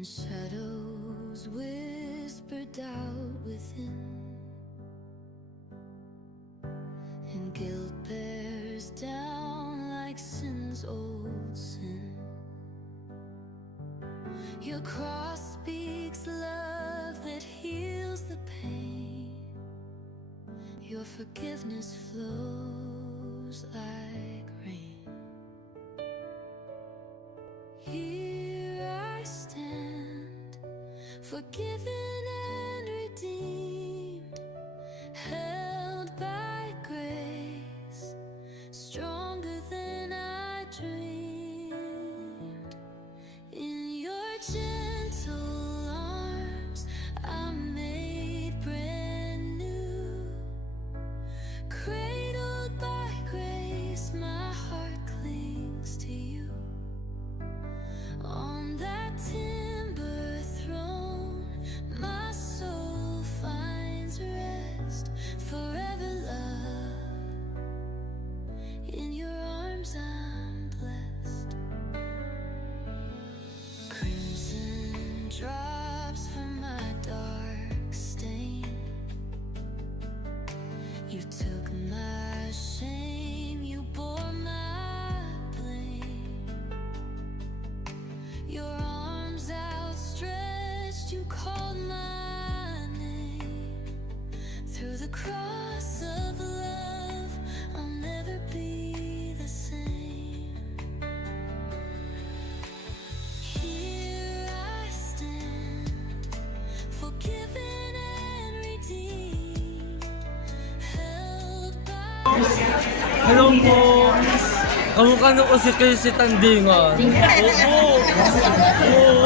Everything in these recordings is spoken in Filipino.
and shadows whispered out within, and guilt bears down like sin's old sin. Your cross speaks love that heals the pain. Your forgiveness flows like rain. Here I stand, forgiven and redeemed, held by grace, stronger than I dreamed. In your gentle arms I'm made brand new, cradled by grace, my heart clings to you. On that timber throne my soul finds rest, forever loved. In your arms I'm blessed. Crimson drops from my dark stain. You took my shame, you bore my blame. Your arms outstretched, you called my name. Through the cross of love, I'll never be the same. Here I stand, forgiven and redeemed, held by Hello po! Kamukha na ko si Casey Tandingan. Oo! Oo!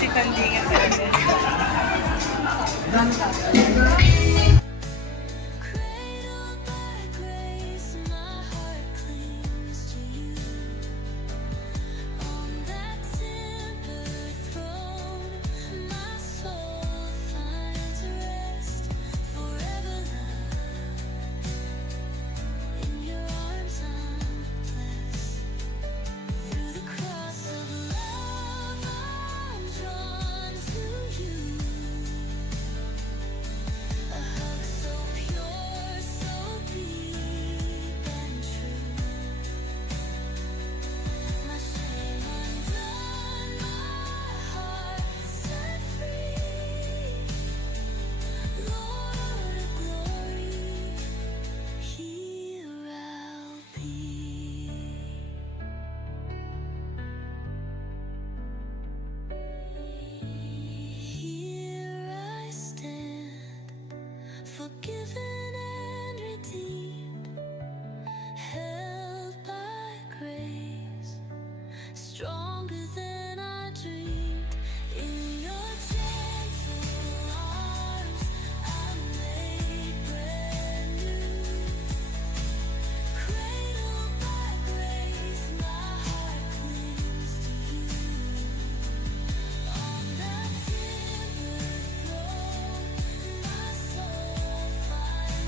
Si Tandingan. cradled by grace, my heart clings to you. On that timber throne, my soul finds rest, forever loved. In your arms I'm blessed. Through the cross of love I'm drawn to you. A hug so pure, so deep and true. My shame undone, my heart set free. Lord of glory, here I'll be. Here I stand, forgiven and redeemed, held by grace, stronger than I dreamed. In your gentle arms I'm made brand new, cradled by grace, my heart clings to you. On that timber throne, my soul finds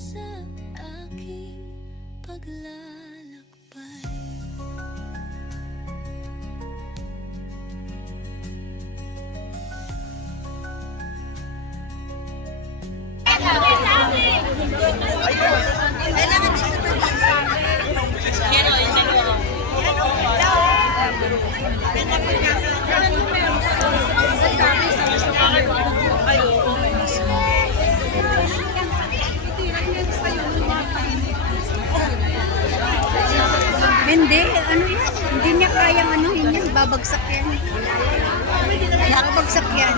sa aking paglalakbay. Hindi, ano yan? Hindi niya kayang anuhin yan. Babagsak yan. Babagsak yan.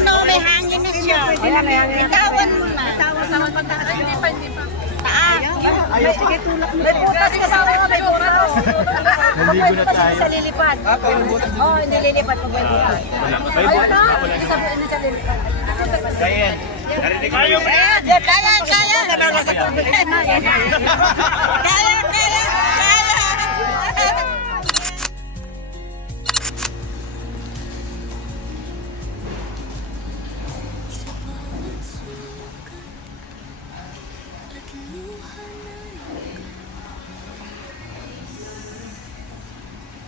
Ano, may hangin na siya. Bitawan mo na. Bitawan pa taas. Hindi pa. Taas. Sige, tulak mo. May butas kasama mo, may butas. May butas sa lilipad. Oo, hindi lilipad pag may butas. Ayun na. Hindi sa lilipad. Kaya Kaya. Sa bawat sugat at luha na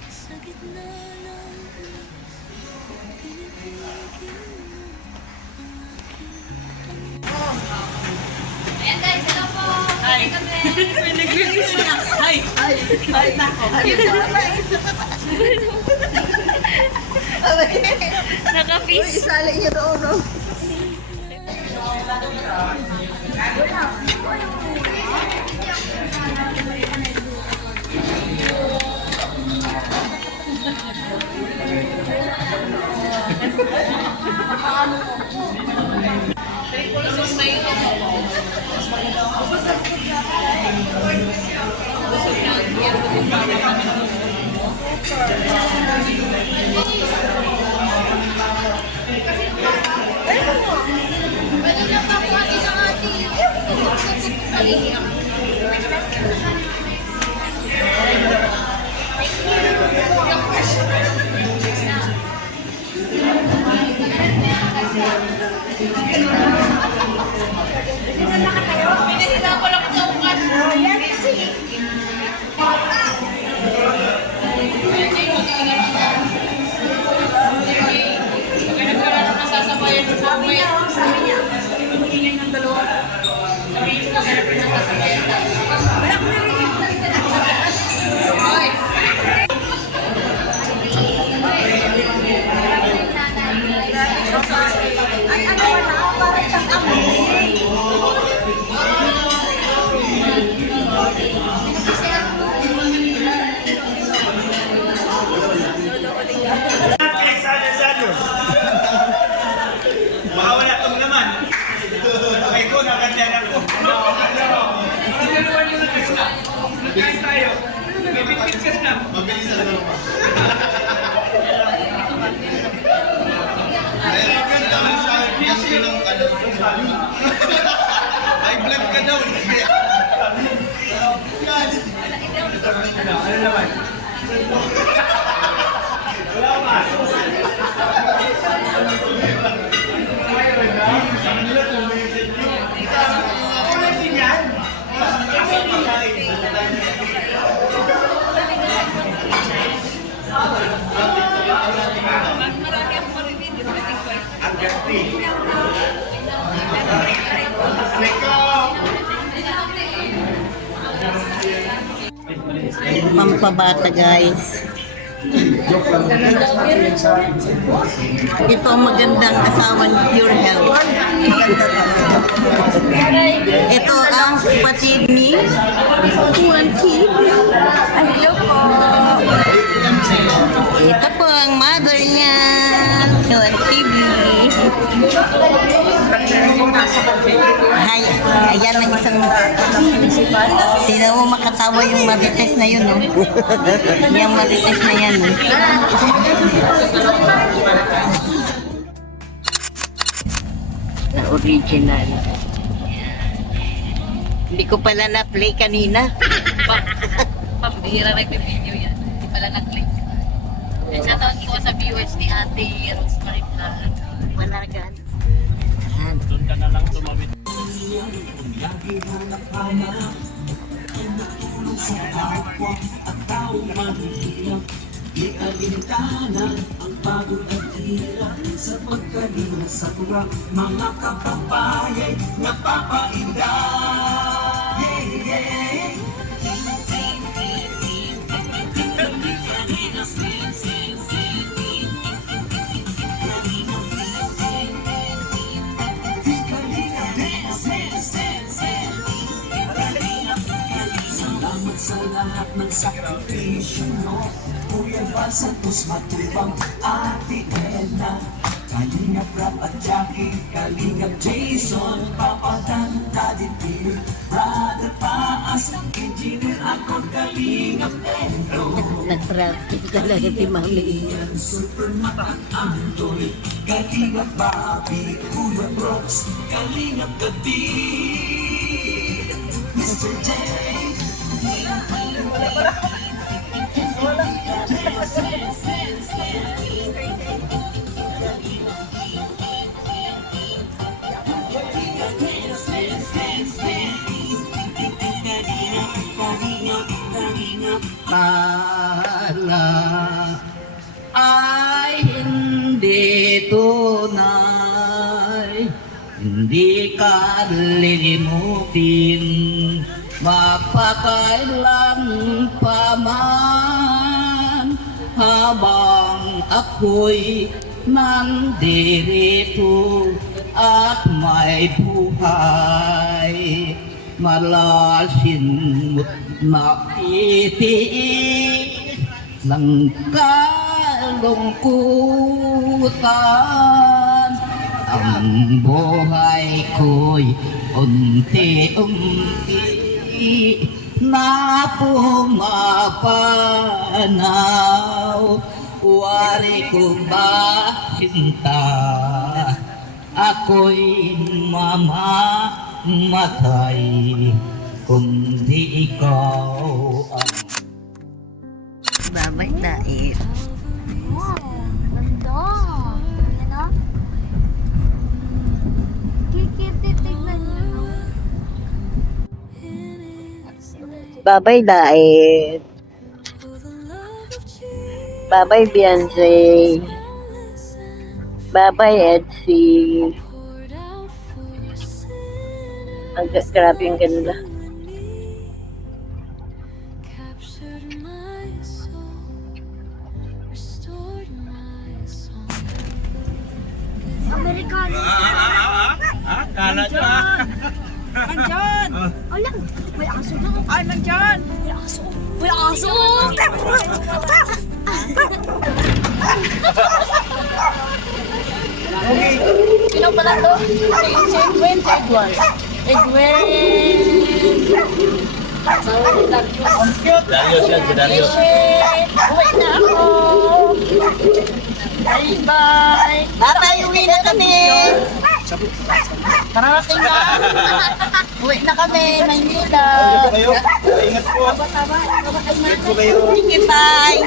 sa gitna ng ulos, pinipigil mo ang aking Isali niyo doon, no? Mawala itong laman. Okay ko, nakandyan ako. Tinuluan mo na kasi na. Nagkain tayo. May bitbit kasi na. Mabilis na naman pa. Ay, maganda man sa video ng ano. Ay, vlog ka daw. Ano naman? Wala ba? Pampabata, guys. Ito ang magandang asawa ni Pure Health. Maganda to. Ito ang kapatid ni Juan Kid. Hello po. Ito po ang mother niya. Juan TV. Ay, ayan ang isang tingnan mo makatawa yung marites na yun, no? Yung marites na yan, no? Na original. Hindi ko pala na-play kanina. Pambihira nag-video yan. Hindi pala nag-click. Shoutout po sa viewers ni Ate Rosemary Vlog. Managan. Nag-practice talaga si Mami. Kala ay hindi tunay, hindi ka lilimutin, mapakailan pa man, habang ako'y nandirito at may buhay. Malasin mo't napitiis ng kalungkutan. Ang buhay ko'y unti-unti na pumapanaw. Wari ko ba sinta, ako'y mamamatay kung di ikaw ang Babay dahil. Wow, ganda. Yan ah. Kikiti, tignan niyo. Babay dahil. Babay Beyonce. Babay Etsy. Ang grabe yung ganda. Captured my soul, restored my soul. Amerikano. Kala nyo ha? Nandyan! Alam, may aso na. Ay, nandyan! May aso! May aso! Sino pala to? Si Edwin, si Edward. Edwin! Darius yan, si Darius. Uwi na ako! Bye-bye! Tatay, uwi na kami! Kararating na! Uwi na kami, Maynila! Kayo, ingat po. Ingat po kayo. Sige, bye!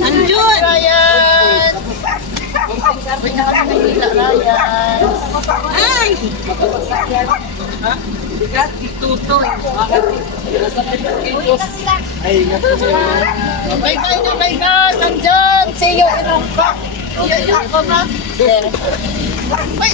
Anjun! Ryan! Uwi na kami, Maynila, Ryan! Ay! Ay, ingat po kayo. Bye-bye na, bye-bye! Nandyan! See you in Hong Kong! See you in Hong Kong, ha? There. Bye!